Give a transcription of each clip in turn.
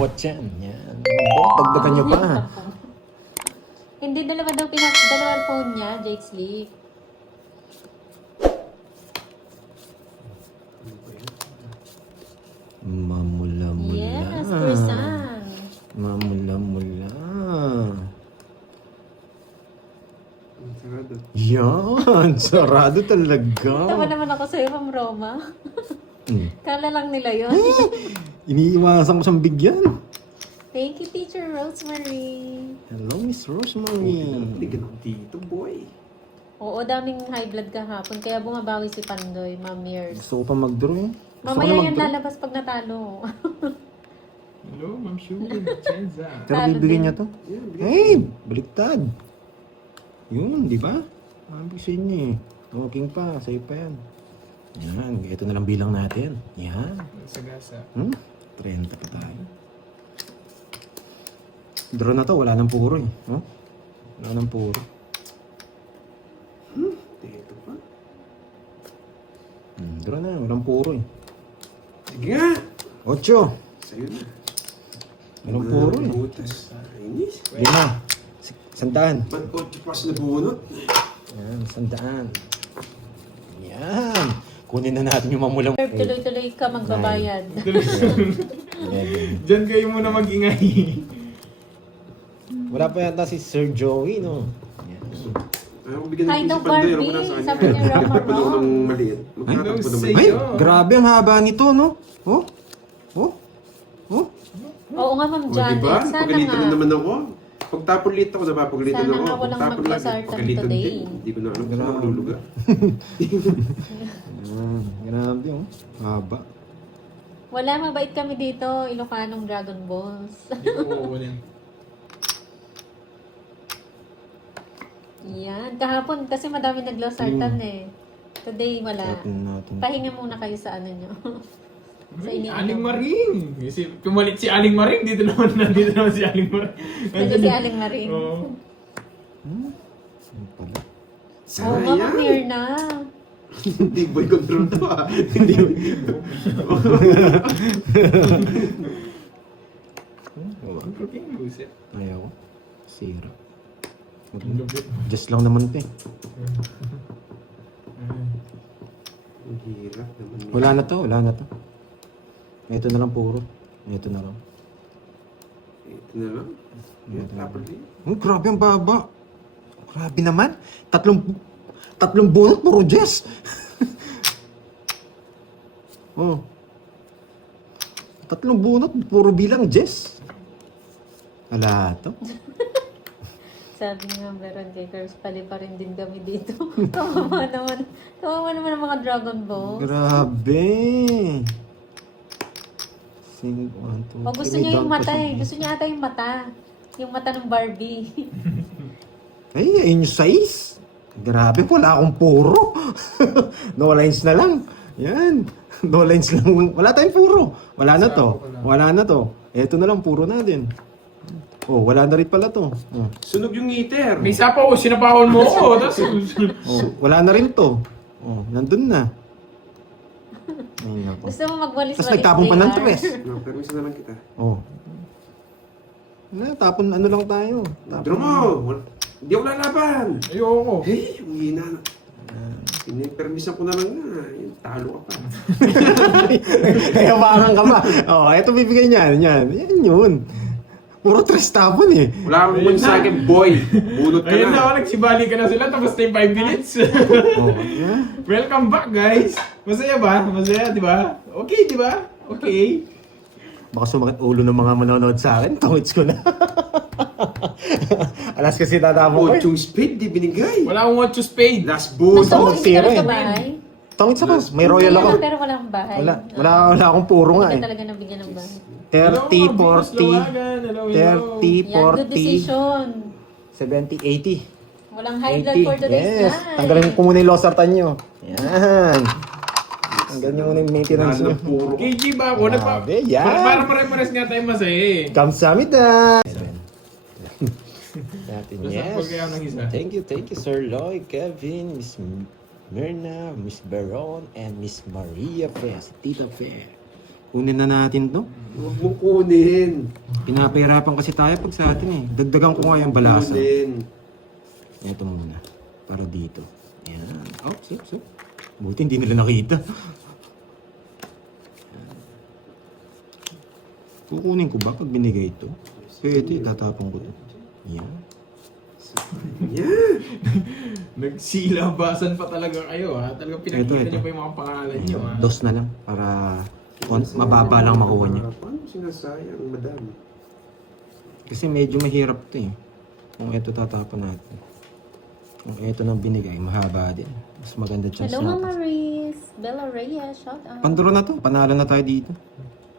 bot yan. Yan. Bot, dagdagan nyo pa. Hindi, dalawa daw dalawa phone niya, Jake Sleep. Mamula-mula. Yes, person. Mamula-mula. Sarado. Yan, sarado talaga. Tawa naman ako sa'yo, Ma'am Roma. Kala lang nila yun. Iniiwasan ko sa bigyan. Thank you, Teacher Rosemary. Hello, Miss Rosemary. Tignan dito, boy. Oo, daming high blood kahapon, kaya bumabawi si Pandoy, Ma'am Years. Gusto ko pa mag-draw eh. Gusto ko Mamaya na yan mag-draw. lalabas pag natalo. Hello, Ma'am Shugin. Chenza. Pero Talo bibigyan din. niya to. Yeah, Hey, baliktad. Yun, di ba? Mabig sa inyo eh. Walking pa, sa'yo pa yan. Yan, ito na lang bilang natin. Yan. Sagasa. 30 pa tayo. Draw na to, wala nang puro eh. Oh? Wala nang puro. Dito pa. Draw na, walang puro eh. Sige nga. 8. Sa'yo na. Walang puro eh. Butas. Inis. 5. Sandaan. Ba't 8 pas na bunot? Yan, sandaan. Yan. Kunin na natin yung mamulang. Tuloy-tuloy ka magbabayad. 11. Diyan kayo muna mag-ingay. Wala pa yata si Sir Joey, no? Yan. Ayaw ko bigyan Hi, ng Doc principal doon. Ako Barbie. na sa kanya. Sabi niya, Rama, Nagpapalo Ram. ng maliit. Magtatakbo Hello, naman. say- Ay, Yo. grabe ang haba nito, no? Oh? Oh? Oh? Oo nga, Ma'am O, Janet. diba? Sana Pagalitan nga. na naman ako. Pagtapulit ako, napapagalitan Sana ako. nga walang Pagtapon lagi, magkasartan pagalitan today. din. Hindi ko na alam kung saan ako luluga. Grabe, oh. Haba. Wala, mabait kami dito. Ilocanong Dragon Balls. Hindi ko kukunin. Yan. Kahapon, kasi madami naglosartan eh. Today, wala. Tignan natin. Pahinga muna kayo sa ano nyo. Sa iniinom. Aling Maring. Kasi pumalit si Aling Maring. Dito naman si Aling Maring. Kasi si Aling Maring. Oo. Ano pala? Oo nga, Ma'am Mirna. Hindi boy control to ah. Hindi. Wala. Okay, buset. Ayaw ko. Sira. Ang lupit. Just lang naman ito eh. Ang hirap naman. Wala na to, wala na to. Ito na lang puro. Ito na lang. Ito na lang. Tapulit. Grabe ang baba. Grabe naman. Tatlong bunot, puro Jess. Oh. Tatlong bunot, puro bilang Jess. Wala to. Sabi nga, meron takers, pali pa rin din kami dito. Kawawa naman. Kawawa naman ang mga Dragon Balls. Grabe. O gusto niya yung mata eh. Gusto niya ata yung mata. Yung mata ng Barbie. Ay, ayun yung size. Grabe, wala akong puro. No lines na lang. Yan. No lines lang. Wala tayong puro. Wala na to. Wala na to. Ito na lang, puro natin. Oh, wala na rin pala to. Oh, Sunog yung ngiter. May isa pa, sinapahon mo ko. Tapos, oh, wala na rin to. Oh, nandun na. Ay, nako. Gusto mo magwalis-walis. Tapos nagtapon pa ng JR? tres. No, pero isa na lang kita. Oh. Na, tapon ano lang tayo. Draw mo! Hindi ako lalaban! ayoko. Hey, yung hina na. Pinipermisan ko na lang na. Yung talo ka pa. Kaya parang ka pa. Oh, eto bibigay niyan. Yan yun. Puro tres tapon eh. Wala kang sa akin, boy. Bunot ka Ayun na, na. nagsibali ka na sila. Tapos na yung 5 minutes. Oh, yeah. Welcome back, guys. Masaya ba? Masaya, di ba? Okay, di ba? Okay. Baka sumakit ulo ng mga manonood sa akin. Tangits ko na. Alas kasi tatapon ko eh. Yung speed, di binigay. Wala akong what to spade. Last boot. Gusto mo Mag- hindi ka zero sa eh. bahay? Tangits ako. May royal Hindi ako. naman, pero walang bahay. Wala akong puro nga Hindi eh. ka talaga nabigyan ng bahay. 30, 40, Hello, hello. 30, Yan, good 40, decision. 70, 80. Walang high blood for today's Yes. night. Tanggalin ko muna yung losartan nyo. Yan. Tanggalin nyo muna yung maintenance nyo. Lalo puro. KG ba ako? Grabe, yan. Para pare-pares nga tayo masaya eh. Kamsamida. Natin, Basta yes. pag kaya ng isa. Thank you, Sir Lloyd, Kevin, Miss Myrna, Miss Baron, and Miss Maria Fair, si Tita Fair. Kunin na natin to. Huwag mong kunin. Pinapahirapan kasi tayo pag sa atin eh. Dagdagan ko nga yung balasa. Kunin. Ito muna. Para dito. Ayan. Oh, sip. Buti hindi nila nakita. Kukunin ko ba pag binigay ito? Pwede, tatapon ko ito. Ayan. Yeah. Nagsilabasan pa talaga kayo ha. Talagang pinakita Ito. niyo pa yung mga pangalan niyo ha. Dos na lang para mababa lang makuha niya. Paano sinasayang, madam? Kasi medyo mahirap to eh. Kung ito tatapon natin. Kung ito nang binigay, mahaba din. Mas maganda chance Hello, Mama natin. Riz. Bella Reyes, shout out. Panduro na to. Panalo na tayo dito.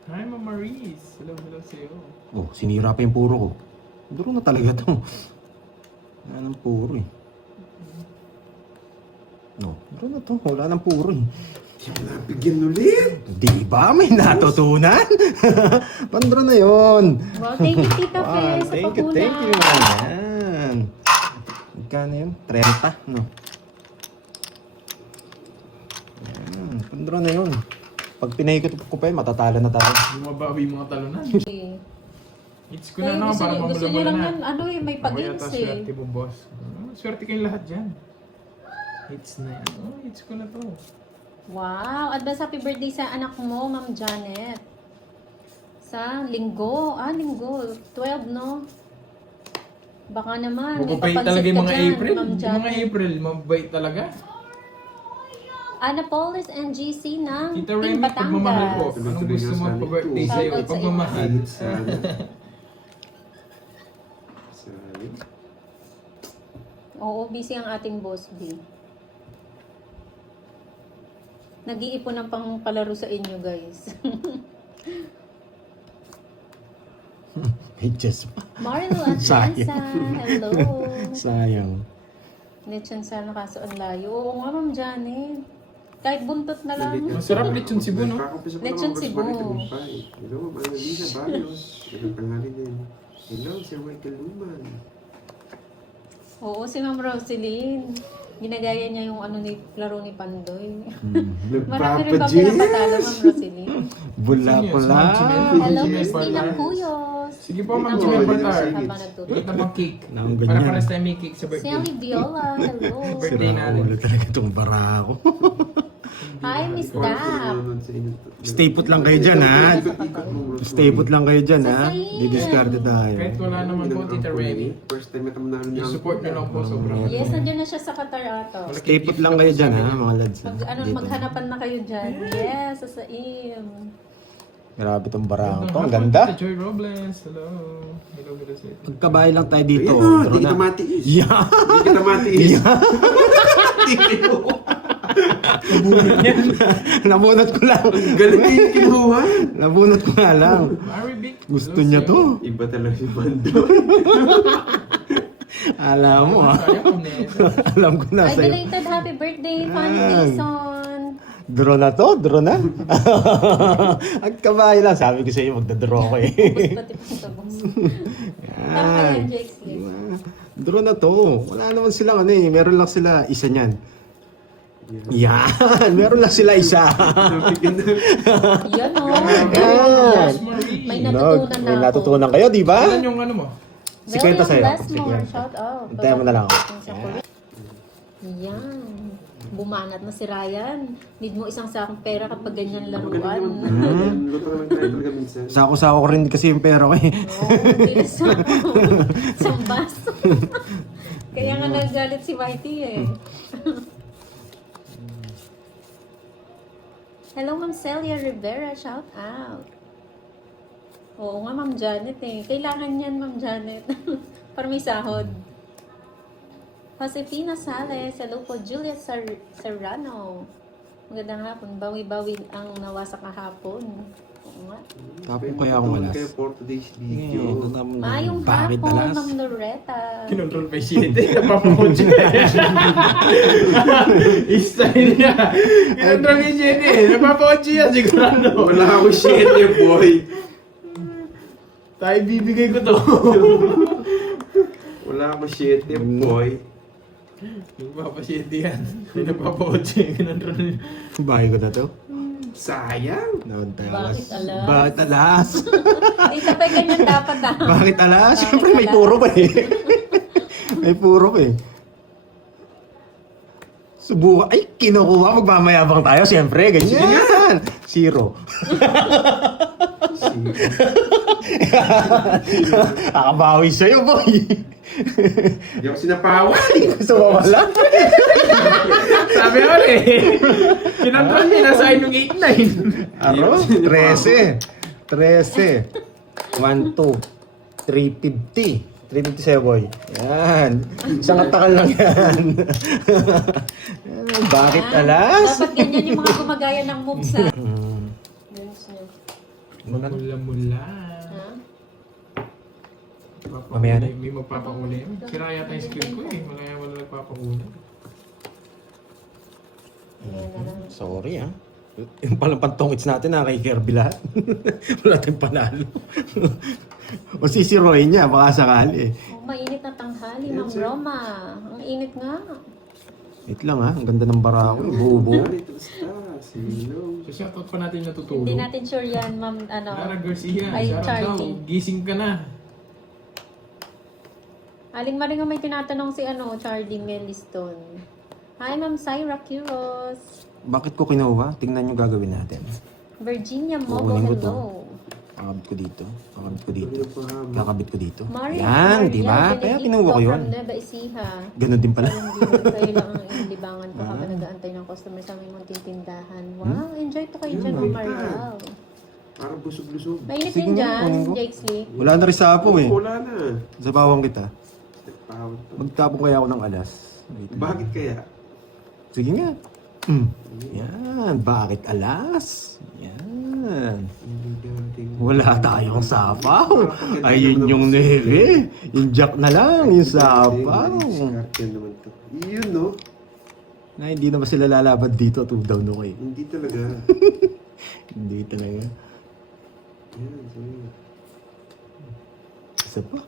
Hi, Mama Riz. Hello sa'yo. Oh, sinira pa yung puro ko. Panduro na talaga to. Wala nang puro eh. No, panduro na to. Wala nang puro eh. Siya nabigyan ulit. Di ba? May natutunan? Panduro na yon. Wow, thank you, Tita Fe, sa Thank you. pakunan. Ayan. Magkano yun? 30, no? Ayan, panduro na yun. Pag pinaikot ko pa yun, matatalo na tayo. Lumabawi yung mga talunan. Okay. Hits ko Ay, na no, gusto para niyo- gusto niyo mamula lang na. yan, ano eh, may Ako pag-ins yata eh. swerte mo, boss. Swerte kayong lahat dyan. Hits na yan. Oh, hits ko na to. Wow, advance happy birthday sa anak mo, Ma'am Janet. Sa linggo. Linggo. 12, no? Baka naman. may Mababait papansin talaga yung ka mga dyan, April. Ma'am Yung mga Janet. April, mababait talaga. Anna Paulus and GC ng Tita Team Remy, pagmamahal ko. Batangas. Anong gusto mo pa-birthday Shoutout sa'yo? sa iyo. Pagmamahal. Sana. Sana. Oo, busy ang ating boss B. Nag-iipon ng pangpalaro sa inyo, guys. Hey, Jess pa. Marlo at Sayang. Jensa, hello. Sayang. Lechon sana kaso ang layo. Oo nga, Ma'am Janet. Kahit buntot na lang. Masarap lechon Cebu, no? Nagkakampisa ko Lechon ng Cebu. Rosemary Tagumpay. Hello, Ma'am Lisa Barrios. Ganang tanghali din. Hello, Sir Michael Luman. Oo, si Ma'am Roseline. Ginagaya niya yung laro ni Pandoy. Marami rin ba Nagpapa-Jess. pinapatalo, Ma'am Roseline? Bula Sino yun? pula. Smart Chinel? Hello, Jimmy Christina Barlar. Cuyos. Sige po, Ang Ma'am Jimmy mga Barlar. habang nagtutulog. Ulit na pang cake. Nang Para ganyan. pares tayo may cake sa birthday. Sally Viola, hello. Birthday Sira natin. ulo talaga itong bara ko. Hi, Miss Or, Dap. nanonood sa inyo. Stay put lang kayo dyan, ha? Ikot-ikot mo, Rosemary. Stay put lang kayo dyan, ha? Sasayin. Didiscard tayo. Kahit wala naman po, Tita Remy. First time na manalo niya. Yung support nyo lang po sobrang. Yes, nandiyan na siya sa Qatar ato. Stay put lang kayo dyan, ha, mga lads. ha? Dito. Maghanapan na kayo dyan. Yes, sasaim. Grabe itong bara ko. Magandang Ang ganda. hapon, Tita Joy Robles. Hello. Hello, hello sa ito. Pagkabahay lang tayo dito. Ayan na, Draw di na. kita matiis. Yeah. Di kita matiis. Nabunot ko lang. Galing yung kinuha. Nabunot ko nga lang. Mary Vic. Gusto hello niya sa'yo. to. Iba talaga si Bando. Alam mo, ha? Sayang kung nito. Alam ko na Ay, sa'yo. belated happy birthday, Fan Yan. Jason. Draw na to? Draw na? At kabahay lang. Sabi ko sa iyo, magdadraw ko eh. Ubus pati pa sa boss. Tama ka yan, Jakes. Draw na to. Wala naman silang ano eh. Meron lang sila isa niyan. Yan. Meron lang sila isa. Yan o. Yan. Marie. May natutunan na May ako. natutunan kayo, di ba? Ilan yung ano mo? Si Kwenta sa'yo. Si William Kwenta. Lesmore, shout out. Antayin mo na lang ako. Sa Korea. Yan. Bumanat na si Ryan. Need mo isang sakong pera kapag ganyan laruan. Luto naman tayo talaga minsan. Sako-sako ko rin kasi yung pera ko eh. Oo, bilis mo. Sambas. Kaya nga nagalit si Whitey eh. Hello, Ma'am Celia Rivera. Shout out. Oo nga, Ma'am Janet eh. Kailangan yan, Ma'am Janet. Para may sahod. Josefina Sales. Hello po. Julia Serrano. Magandang hapon. Bawi-bawi ang nawasak kahapon. Oo nga. Tapos kaya akong malas. Kayo for today's Ito video. naman. Mayong Bakit hapon, alas? Ma'am Loretta. Kinontrol pa yung shit. Napapamodyo. Style niya. Kinontrol yung shit eh. Napapamodyo yan sigurado. Wala akong shit eh, boy. Tayo bibigay ko to. Wala akong shit eh, boy. Napapashit yan. Napapamodyo yung kinontrol niya. Bahay ko na to. Sayang. Naon tayo Bakit alas? Bakit alas? Dito pa ganyan dapat ah. Bakit alas? Bakit Siyempre may alas? puro pa eh. May puro pa eh. Subukan. Ay, kinukuha. Magmamayabang tayo. Siyempre, ganyan. Zero. Akabawi sa'yo, boy. Hindi ako sinapawan. Gusto mo wala? Sabi ko eh. Kinontrol niya na sa akin yung 8-9. Aro? 13. 13. 1, 2. 350. 350 sa'yo, boy. Yan. Isang atakal lang yan. Bakit alas? Dapat ganyan yung mga gumagaya ng moves ha. Moves nyo. Mula-mula. Ha? Mamaya na. May magpapakuli. Sira yata yung skill ko eh. Wala nagpapakuli. Ayan na lang. Sorry ah. Yung palang pantongits natin kay Kirby lahat. Wala tayong panalo. O sisiroin niya, baka sakali eh. Oh, mainit na tanghali, Ma'am Roma. Ang init nga. Wait lang ah, ang ganda ng bara ko. Buo-buo. Ito sa sino. So shoutout pa natin yung natutulog. Hindi natin sure yan, Ma'am, Lara Garcia. Ay, Shoutout daw. Charlie. Gising ka na. Aling maring may tinatanong si Charlie Meliston. Hi, Ma'am Syra Quiros. Bakit ko kinuha? Tingnan yung gagawin natin. Virginia Mogo, Kukunin ko to. hello. Kakabit ko dito. Kakabit ko dito. Maria Yan, di ba? Benedicto Kaya kinuha ko yun. from Nueva Ecija. Ganun din pala. Kayo lang ang libangan ko habang nag-aantay ng customer sa aming munting tindahan. Wow, enjoy to kayo dyan, Ma'am Mariel. Parang busog-lusog. Mainit Sige din nga, dyan, kunin ko. Jake Lee. Wala na rin sa apo eh. Wala na. Sa bawang kita. Nagpahawag to. Magtapong kaya ako ng alas. Wait lang. Bakit kaya? Sige nga. Yan. Bakit alas? Yan. Wala tayong sapaw. Ayun yung nere. Yung jack na lang. Yung sapaw. Yan naman to. Yun no? Na hindi na ba sila lalaban dito? 2 down ako eh. Hindi talaga. Hindi talaga. Yan, sige. Isa pa.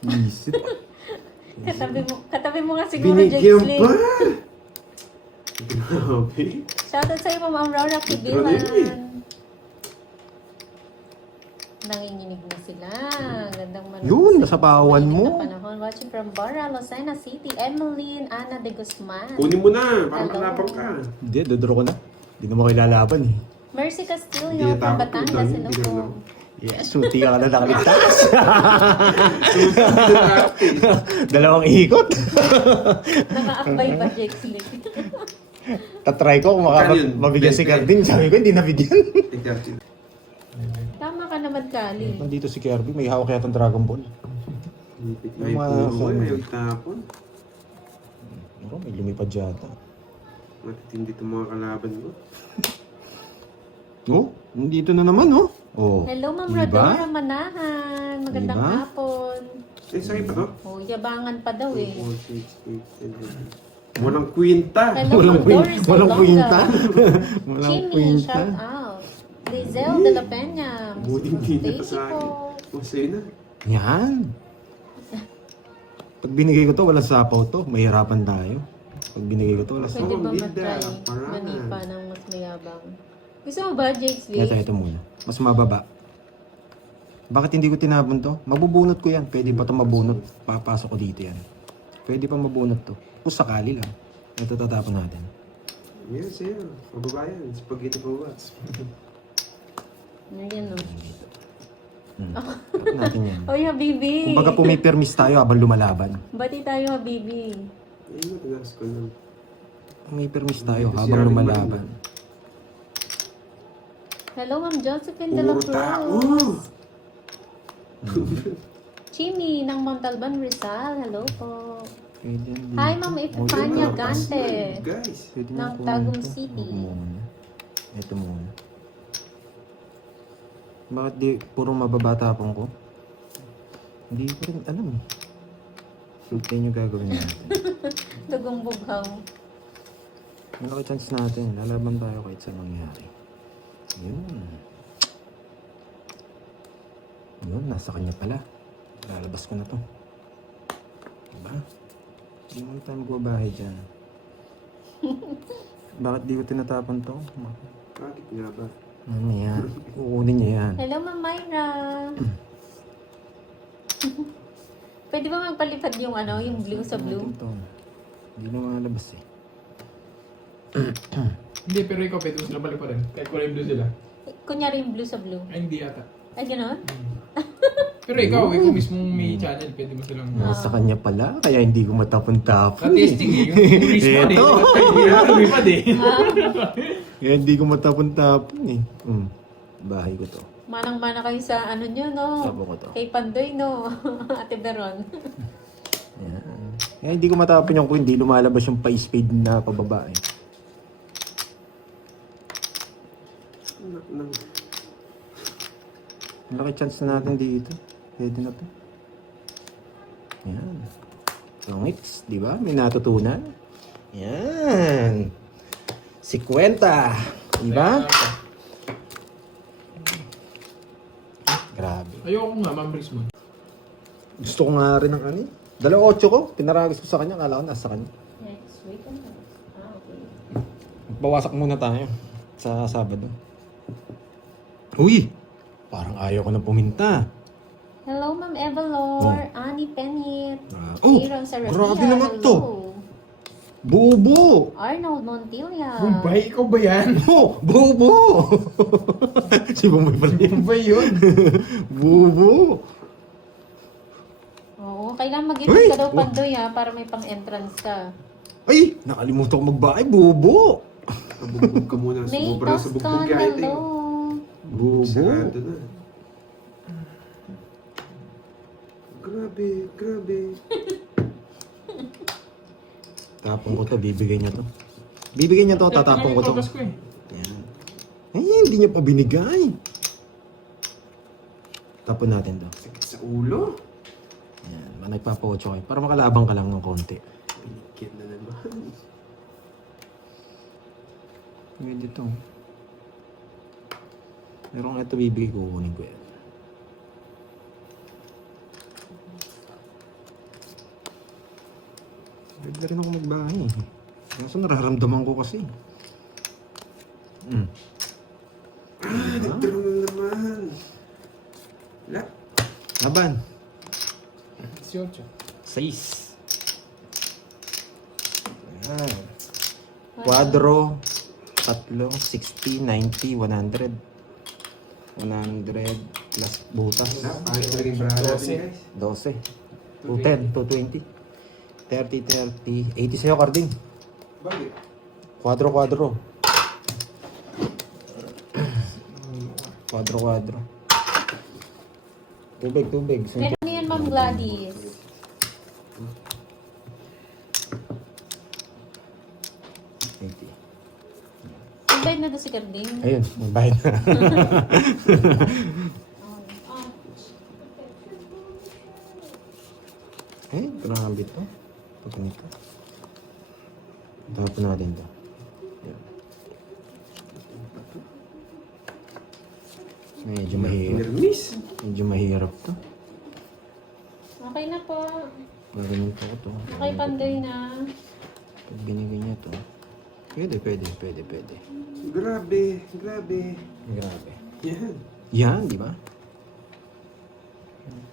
Isip. Katabi mo nga siguro, Jake Binigyan Lee. pa! Grabe. Shoutout sa'yo, Ma'am Aurora Kibilan. Nanginginig na sila. Gandang manood. Yun, nasa bawan Mainit mo. na panahon. Watching from Barra, Lucena City. Emmeline Ana de Guzman. Kunin mo na. Parang Hello. kalapang ka. Hindi, dodoro ko na. Hindi na mo kayo lalaban eh. Mercy Castillo Hindi from natakot Batangas. yung Hello dami, po. hindi Yes, suti ka na nakaligtas. Grabe. Dalawang ikot. Naka-akbay ba, Jake Lee? Tatry ko kung Magkano yun? mabigyan si 20. Carding. Sabi ko, hindi nabigyan. Tignan. Tama ka naman, Kali. Nandito si Kirby, may hawak yata ng Dragon Ball. May puro mo eh. May tapon. Pero may lumipad yata. Matitindi itong mga kalaban mo. Oh, nandito na naman oh. Oh. Hello, Ma'am Diba? Rodora Manahan. Magandang Diba? hapon. Eh, sa'yo pa to? Oh, yabangan pa daw eh. 4, 6, 8, 7. Walang kwinta. Hello, Walang Ma'am Doris walang Olonga. kwinta. Walang Chini, kwinta. shout out. Lizel de la Peña. Buti hindi na Stacy sa akin. po. Masaya na. Yan. Pag binigay ko to, walang sapaw to. Mahirapan tayo. Pag binigay ko to, walang Pwede sapaw. ba Bida, matry parang. manipa ng mas mayabang? Gusto mo ba, Jake Lee? Ito muna. Mas mababa. Bakit hindi ko tinapon to? Mabubunot ko yan. Pwede pa to mabunot. Papasok ko dito yan. Pwede pa mabunot to. Kung sakali lang. Ito tatapon natin. Yan, sa'yo. Mababayan. Spaghetti for what? Ayan o. Tapon natin yan. Oy, Habibi. Kumbaga pumipermis tayo habang lumalaban. Bati tayo, Habibi. Ayun mo, tinas ko lang. Pumipermis tayo habang lumalaban. Hello, Ma'am Josephine de la Puro tao. Cruz. Chimi ng Montalban, Rizal. Hello po. Pwede yan. Hi, Ma'am Epifania Gante. Guys. Pwede ng mo kunin Tagum to. City. Ito muna. Ito muna. Bakit di puro mababatapong ko? Hindi ko rin alam eh. Ito yung gagawin natin. Dugong bughaw. Malaki chance natin. Lalaban tayo kahit sa mangyari. Yun. Yun, nasa kanya pala. Lalabas ko na to. Diba? Hindi mo tayo magbabahay dyan. Bakit di ko tinatapon to? Bakit nga ba? Ano yan? Uunin niya yan. Hello, Ma'am Myra. Pwede ba magpalipad yung ano, yung blue sa blue? Ito. Hindi na malabas eh. Hindi, pero ikaw pwede mo sila balik pa rin. Kahit kulay blue sila. Kunyari yung blue sa blue. Ay, hindi ata. Ay, gano'n? Pero ikaw mismong may channel, pwede mo silang... Nasa kanya pala, kaya hindi ko matapon-tapon. Ka-testing eh, yung respawn eh. Ito. Hindi na lumipad eh. Kaya hindi ko matapon-tapon eh. Bahay ko to. Manang-mana kayo sa ano nyo, no? Tapo ko to. Kay Pandoy, no? Ate Beron. Yan. Kaya hindi ko matapon yung kung hindi lumalabas yung pa-speed na pababa eh. Malaki chance na natin dito. Pwede na to. Yan. Songits, di ba? May natutunan. Yan. 50. Di ba? Grabe. Ayoko nga, Ma'am Rismond. Gusto ko nga rin ng ano eh. 2.8 ko. Pinaragis ko sa kanya. Kala ko nasa kanya. Next week. Okay. Bawasak muna tayo. Sa Sabado. Uy! Parang ayaw ko na puminta. Hello, Ma'am Evalor. Annie Penit. Oh! Aaron Sarabia. Grabe naman Hello. to! Bubo! Arnold Montilla. Bombay, ikaw ba yan? Oh! Bubo! Si Bombay pala yun. Bombay yun. Bubo! Oo, kailangan Uy! mag-ipon ka daw, Pandoy, ha? Para may pang-entrance ka. Ay! Nakalimutan ko magbahay. Bubo! Nabugbog ka muna. May Sumubra sa bugbog Toscan, kahit hello. eh. Bubo! Sarado na. Grabe, grabe. Tapong ko to. Bibigay niya to. Bibigay niya to. Tatapong ko to. Tapos ko eh. Yan. Ay, hindi niya pa binigay. Tapon natin to. Sakit sa ulo. Yan. Nagpapa-8 kayo. Para makalabang ka lang ng konti. Pinikit na naman. Pwede to. Pero kung ito bibigay ko, kukunin ko yan. Pwede na rin ako magbahay. Kaso nararamdaman ko kasi. Nagtaro na naman. Wala. Laban. 18. 6. Ayan. Quadro. 3. 60, 90, 100. 100 plus butas. Wala. Pangit na rin braha natin, guys. 12. 210, 220. 30, 30. 80 sa'yo, Carding. Bakit? Quadro. Quadro. Tubig. Meron yan, Ma'am Gladys. Invite na doon si Carding. Ayun, may bayad na. Grabe to. Pag nito. Tapos natin to. Yan. Medyo mahirap. Nermis. Medyo mahirap to. Okay na po. Ganun po to. Okay, Pandoy na. Pag binigay niya to. Pwede. Grabe. Grabe. Yan. Yan, di ba?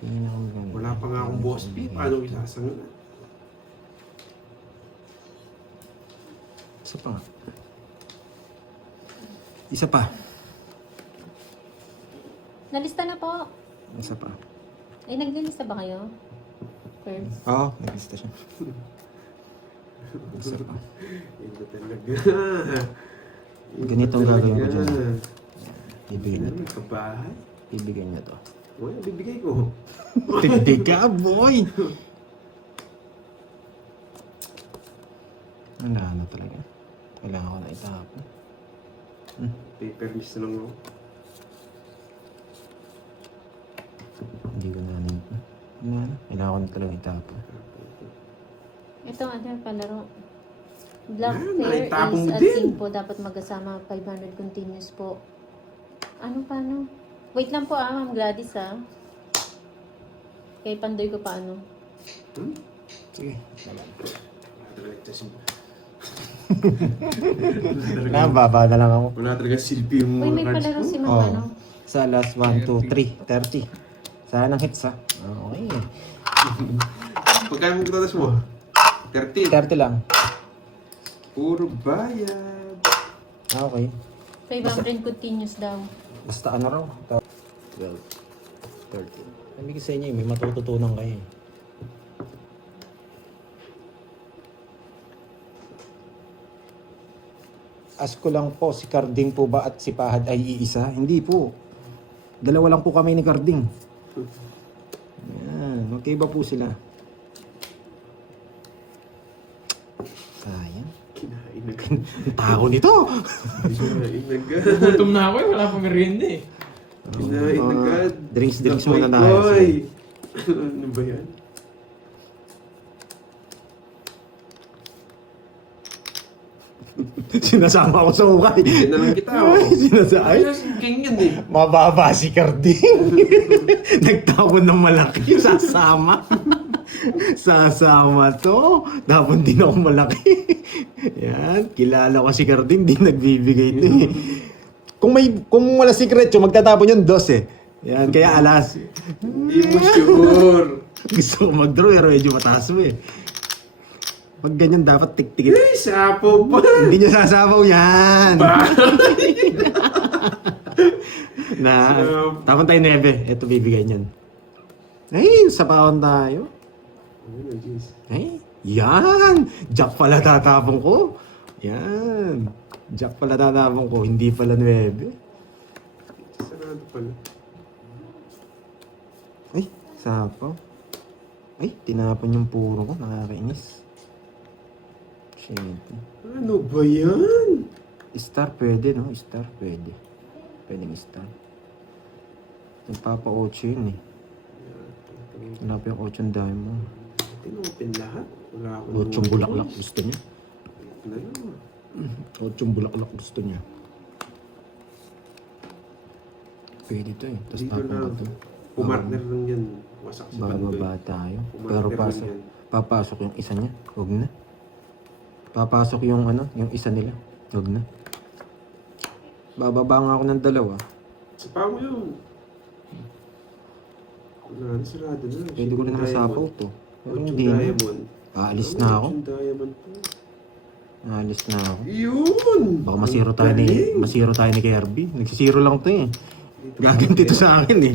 Pinakamaganda. Wala pa nga akong boss fee. Paano isasangan? Isa pa. Isa pa. Nalista na po. Isa pa. Ay, naglilista ba kayo? First. Oo, naglista siya. Isa pa. Ito talaga. Ganito ang gagawin ko dyan. Bibigyan niya to. Kabahay. Bibigyan niya to. Wala, bibigay ko. Tindig ka, boy! Wala na talaga. Kailangan ko na itapon. Paper miss na lang ako. Hindi ko na wala na. Kailangan ko na talaga itapon. Ito, ano, palaro. Black Yan, pair, naitapong ace at din. king po. Dapat magkasama 500 continuous po. Paano? Wait lang po Ma'am Gladys Kay Pandoy ko paano. Sige. Talaga ito si Nababa na lang ako. Wala talaga silbi yung Uy, mga may cards palaro ko. si Oh. Mama, ano? Sa last 1, 2, 3, 30. Sana hits ha. Okay. Pagkano mo kitatas mo? 13. 30 lang. Puro bayad. Okay. 500 continuous daw. Basta ano raw? 12, 13. Sabi ko sa inyo, may matututunan kayo. Ask ko lang po, si Carding po ba at si Pahad ay iisa? Hindi po. Dalawa lang po kami ni Carding. Yan, magkaiba po sila. Sayang. Kinain na Ang tao nito! Kinain na agad. Gutom na ako eh. Wala pang merienda eh. Kinain na agad. Drinks Napoy, muna tayo. boy. Ano ba yan? Sinasama ko sa ukay. Yan na lang kita. Oh. Sinasama. Ay, king yun eh. Mababa si Carding. Nagtapon ng malaki. Sasama. Sasama to. Tapon din ako malaki. Yan. Kilala ko si Carding. Di nagbibigay ito eh. Kung wala sikretyo, magtatapon yung dos eh. Yan. Kaya alas. Hindi mo sure. Gusto ko mag-draw pero medyo mataas mo eh. Pag ganyan dapat tiktikit. Ay, sapo pa. Hindi niya sasabaw yan. Na, tapon tayo 9. Ito bibigay niyan. Ay, sapawan tayo. Ay, jeez. Ay, yan! Jack pala tatapon ko. Yan. Jack pala tatapon ko. Hindi pala 9. Sarado pala. Ay, sapaw. Ay, tinapon yung puro ko. Nakakainis. Shit. Ano ba yan? Star pwede, no? Star pwede. Pwedeng star. Nagpapa-8 yun eh. Wala pa yung 8 diamond. Tinopen lahat. Wala akong 8 bulaklak gusto niya. Na lang. 8 bulaklak gusto niya. Pwede to eh. Tapos Dito tapon na. ko to. Pumartner lang yan. Wasak si Pandoy. Bababa tayo. Pumartner Pero lang yan. papasok yung isa niya. Huwag na. Papasok yung ano, yung isa nila. Huwag na. Bababa nga ako ng 2. Sa paa mo yun. Wala na, sarado na. Pwede ko rin naman sapaw to. Pero Ocho hindi na. diamond. Aalis na ako. Ocho diamond po. Aalis na ako. Yun! Baka masiro tayo ni Kirby. Nagsisiro lang to eh. Gaganti to sa akin eh.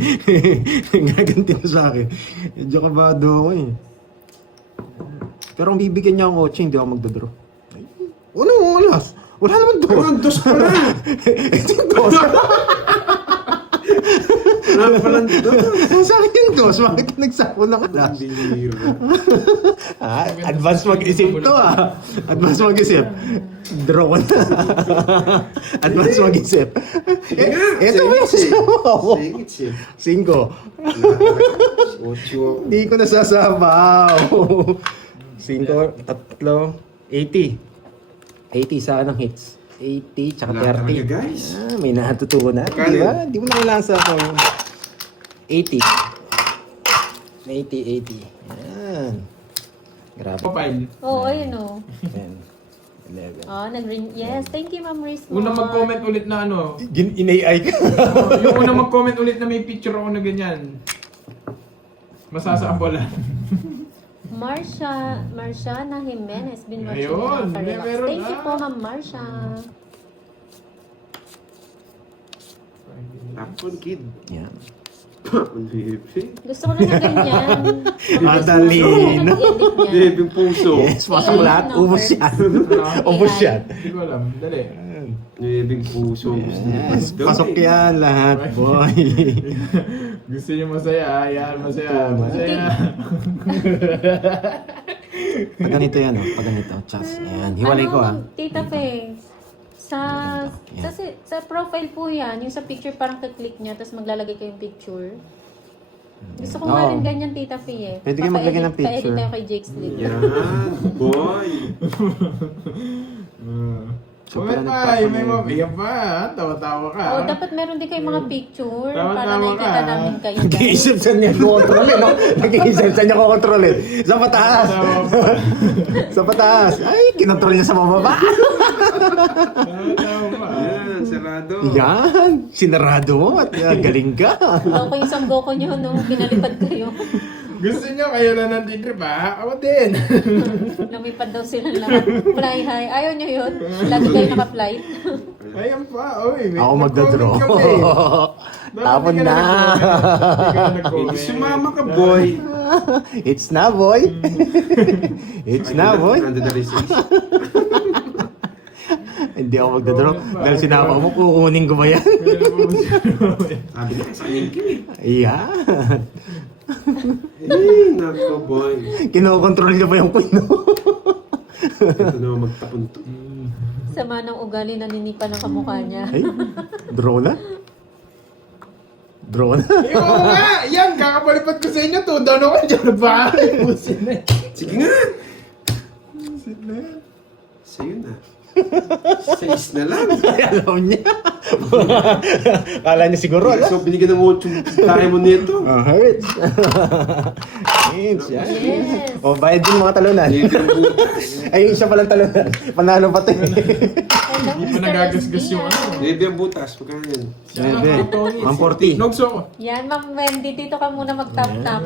Gaganti to sa akin. Medyo kabado ako eh. Pero kung bibigyan niya akong 8, hindi ako magdodraw. Ay, ano ang alas? Wala naman dos. Ano, dos pa na! Ito yung dos. Wala pa lang dito. Sa akin yung dos. Bakit ka nagsapo ng alas? Hindi Advance mag-isip to ah. Advance mag-isip. Draw ko na. Advance mag-isip. Ito ba yung sasama ko? Singit siya. 5. Ocho. Hindi ko nasasabaw. 5, 3, 80. 80 sa anong hits. 80 tsaka Wala 30. talaga, guys. Ah, may natutunan. Kaya? Di ba? Di mo na kailangan sa ako. 80. 80. Yan. Grabe. Papile. Oo, ayun o. 10, 11. Nag-ring. Yes, thank you, Ma'am Riz. Una mag-comment ulit na ano. In-AI ka. Yung una mag-comment ulit na may picture ako na ganyan. Masasaambolan. Marciana Jimenez been watching Ayun, na Relax. meron Thank you na. po, Ma'am Marcia. Tapon, kid. Yan. Ang heavy. Gusto ko na ng ganyan. Madalino. Edit niya. Heavy puso. Yes, pasok lahat. Ubus yan. Ubus yan. Hindi ko alam. Dali. Heavy puso. Gusto niya Yes, Pandoy. pasok yan lahat, boy. Gusto niyo masaya. Ayan, masaya. Masaya. Pag ganito yan, oh. Pag ganito. Chas. Ayan. Hiwalay ko, ah. Tita Fe, sa profile po yan, yung sa picture parang ka-click niya, tapos maglalagay kayong picture. Gusto ko nga Oo. rin ganyan, Tita Fe eh. Pwede kayo maglagay ng picture. Pa-edit tayo kay Jake's Lip. Yan, boy. So, Comment pala pa, yung may mga yan pa. Tawa-tawa ka. Oh, dapat meron din kayong mga picture para Tama-tama nakikita ka. namin kayo. Nag-iisip saan niya kontrolin, no? Nag-iisip saan niya kontrolin. Sa pataas. Tawa pa. Sa pataas. Ay, kinontrol niya sa mababa. Tawa pa. Yan, sarado. Yan. Sinarado mo at galing ka. Ako yung sanggoko nyo nung pinalipad kayo. Gusto nyo kayo na nandito ba? Ako din. Lumipad daw sila lahat. Fly high. Ayaw nyo yun. Lagi kayo naka-flight. Ayan pa. Oy, Ako magdodraw. Tapon na. Sumama ka, boy. It's na, boy. It's na, boy. Under the resist. Hindi ako magdodraw. Dahil sinama mo, kukunin ko ba yan? Sabi na sa akin ka eh. Ayan. Eh, nako, boy. Kinokontrol niya ba yung queen, no? Ito naman magtapon to. Sama ng ugali naninipa ng kamukha niya. Ay, draw na? Draw na? Oo nga! Yan! Kakapalipad ko sa inyo to. Down ako dyan. Bahay. Pusin na. Sige nga. Pusin na. Sa'yo na. 6 na lang. Alam niya. Kala niya siguro, alam. So, binigyan ng 8 tayo mo nito. Hurts. Hurts, yan. Yes. O, bayad din mga talunan. Hindi ka butas. Ay, isa palang talunan. Panalo pa to. Hello, Hindi pa Mr. nagagasgas yung Lesbian. ano. Baby ang butas. Magkano yan? Bebe, 140. Nogso ko. Yan, Ma'am Wendy. Dito ka muna mag-tap-tap.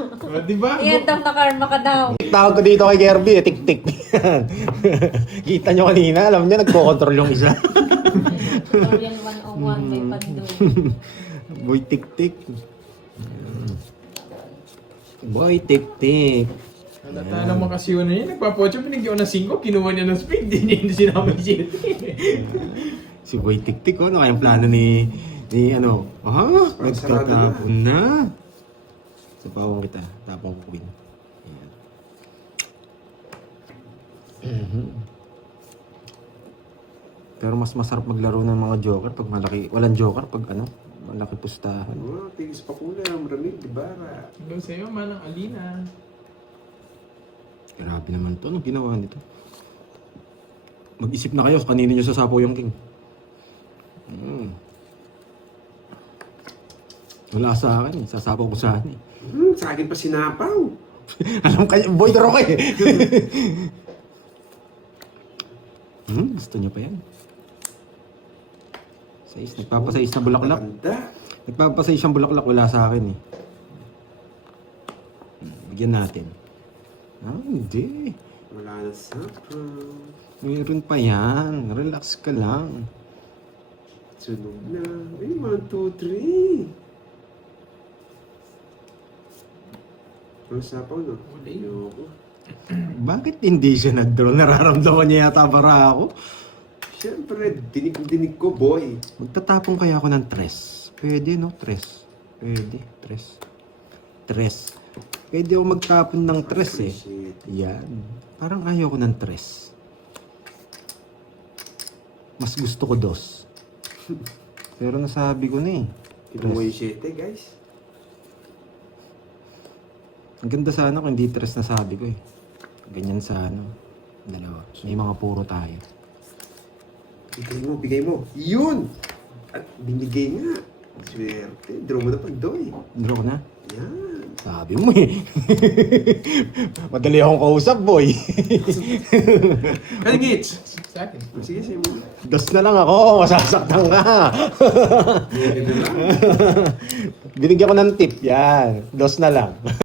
O, diba? Yan, tap na karma ka daw. Tawag ko dito kay Gerby, tik-tik. Kita nyo kanina, alam niya, nagko-control yung isa. Tutorial 101 may pandoy. Boy, tik-tik. Boy, tik-tik. Halata naman kasi yun na yun. Nagpapocho, binigyan ko ng 5. Kinuha niya ng speed. Hindi sinama yung 7. Si Boy Tik-Tik, oh, ano kayang plano ni ano? Ah, nagtatapon na. Sa pawang kita, tapong ko queen. Ayan. Pero mas masarap maglaro ng mga joker pag malaki, walang joker pag ano, malaki pustahan. Oh, tigis pa pula. Maraming dibara. Hello sa'yo, Manang Alina. Grabe naman to, anong ginawa nito? Mag-isip na kayo, kanino nyo sasapaw yung king. Wala sa akin eh, sasapaw ko sa akin eh. Sa akin pa sinapaw. Alam kayo, boy, daro kayo eh. Gusto nyo pa yan? Sais, nagpapasais na bulaklak. Tanda. Nagpapasais siyang bulaklak, wala sa akin eh. Bigyan natin. Ah, hindi. Wala na sapaw. Mayroon pa yan. Relax ka lang. Sunog na. Ay, 1, 2, 3. Ang sapaw, no? Ayoko. Bakit hindi siya nag-draw? Nararamdaman niya yata bara ako. Siyempre, dinig ko, boy. Magtatapong kaya ako ng tres. Pwede, no? Tres. Pwede. Tres. Pwede ako magtapon ng tres eh. Shit. Yan. Parang ayaw ko ng tres. Mas gusto ko dos. Pero nasabi ko na eh. Tignan mo yung 7, guys. Ang ganda sana kung hindi tres nasabi ko eh. Ganyan sa ano. Dalawa. May mga puro tayo. Bigay mo. Yun! At binigay nga. Swerte. Draw mo na pag doy. Draw ko na. Yan. Sabi mo eh. Madali akong kausap, boy. Kaligits! Sa akin. Sige, sige mo. Dos na lang ako. Masasaktan ka. Ito lang. Binigyan ko ng tip. Yan. Dos na lang.